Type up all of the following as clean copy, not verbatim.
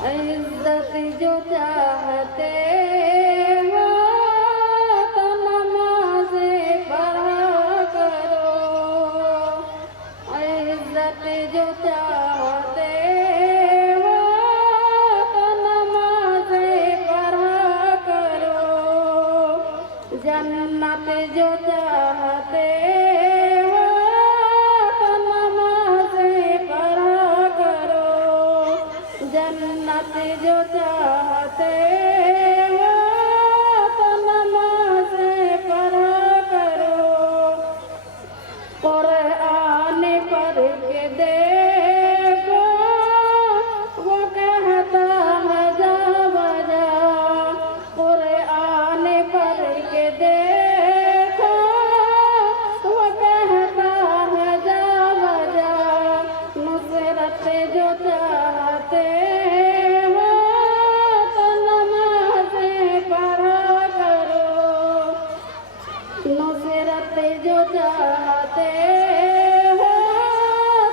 इज्जत जो चाहते हो तो नमाज़े पढ़ा करो। इज्जत जो चाहते हो तो नमाज़े पढ़ा करो। जन्नत जो चाहते हो तो नमाज़े पढ़ा करो। जन्नत जो चाहते हो तो नमाज़े पढ़ा करो। कुरान पढ़ के देखो वो कहता है जा बजा। कुरान पढ़ के देखो वो कहता है जा बजा। नुसरत जो चाहते हो तो नमाज़े पढ़ा करो। नुसरत जो चाहते हो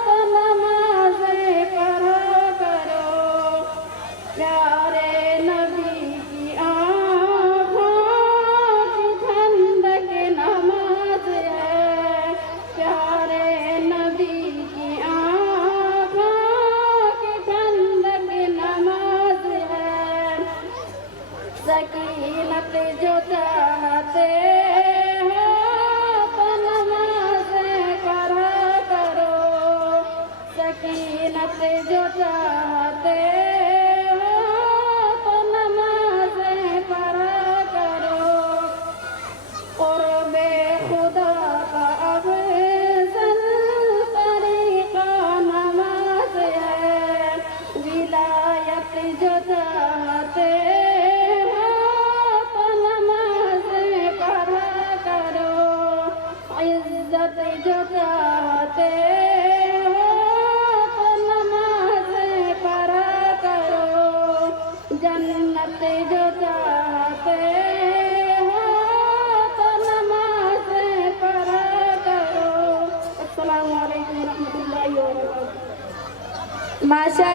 तो नमाज़े पढ़ा करो। प्यारे नबी की आँखों की ठंडक नमाज़ है। प्यारे नबी की आँखों की ठंडक नमाज़ है। सकीनत जो चाहते हो तो नमाज़े पढ़ा करो। सकीनत जो चाहते हो तो नमाज़े पढ़ा करो। क़ुर्बे खुदा का अफ़ज़ल तरीक़ा नमाज़ है। विलायत जो चाहते हो तो नमाज़े पढ़ा करो। इज़्ज़त जो चाहते हो तो नमाज़े पढ़ा करो। जन्नत जो चाहते हो तो नमाज़े पढ़ा करो। अस्सलामु अलैकुम व रहमतुल्लाहि व बरकातुहू। माशा